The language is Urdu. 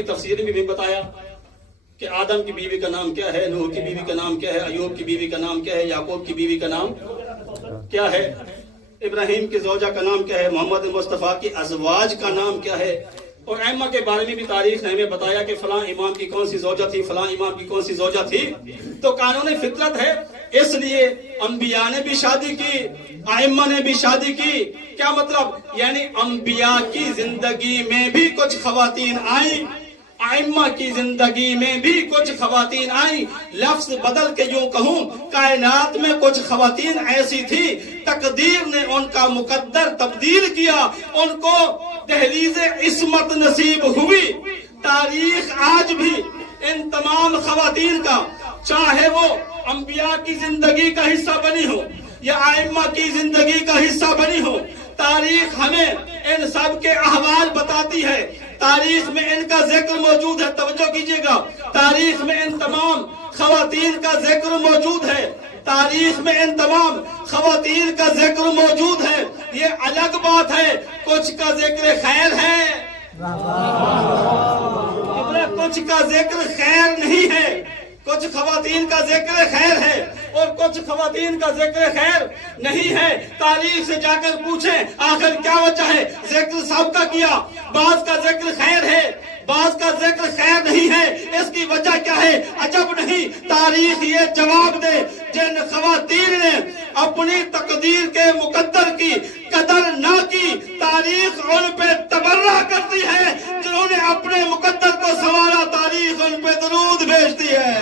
کی تفسیر میں بھی بتایا کہ آدم کی بیوی کا نام کیا ہے، نوح کی بیوی کا نام کیا ہے، ایوب کی بیوی کا نام کیا ہے، یعقوب کی بیوی کا نام کیا ہے، ابراہیم کی زوجہ کا نام کیا ہے، محمد مصطفیٰ کی ازواج کا نام کیا ہے، اور ائمہ کے بارے میں بھی تاریخ نے ہمیں بتایا کہ فلاں امام کی کون سی زوجہ تھی، فلاں امام کی کون سی زوجہ تھی۔ تو قانون فطرت ہے، اس لیے انبیاء نے بھی شادی کی، ائمہ نے بھی شادی کی۔ کیا مطلب؟ یعنی انبیاء کی زندگی میں بھی کچھ خواتین آئیں، ائمہ کی زندگی میں بھی کچھ خواتین آئیں۔ لفظ بدل کے یوں کہوں، کائنات میں کچھ خواتین ایسی تھی، تقدیر نے ان کا مقدر تبدیل کیا، ان کو دہلیز عصمت نصیب ہوئی۔ تاریخ آج بھی ان تمام خواتین کا، چاہے وہ انبیاء کی زندگی کا حصہ بنی ہو یا ائمہ کی زندگی کا حصہ بنی ہو، تاریخ ہمیں ان سب کے احوال بتاتی ہے۔ تاریخ میں ان کا ذکر موجود ہے، توجہ کیجئے گا، تاریخ میں ان تمام خواتین کا ذکر موجود ہے، تاریخ میں ان تمام خواتین کا ذکر موجود ہے۔ یہ الگ بات ہے کچھ کا ذکر خیر ہے، کچھ کا ذکر خیر نہیں ہے، کچھ خواتین کا ذکر خیر ہے اور کچھ خواتین کا ذکر خیر نہیں ہے۔ تاریخ سے جا کر پوچھیں آخر کیا وجہ ہے، ذکر سب کا کیا، بعض کا ذکر خیر ہے، بعض کا ذکر خیر نہیں ہے، اس کی وجہ کیا ہے؟ عجب نہیں، تاریخ یہ جواب دے، جن خواتین نے اپنی تقدیر کے مقدر کی قدر نہ کی، تاریخ ان پہ تبرہ کرتی ہے، جنہوں نے اپنے مقدر کو سنوارا، تاریخ ان پہ درود بھیجتی ہے۔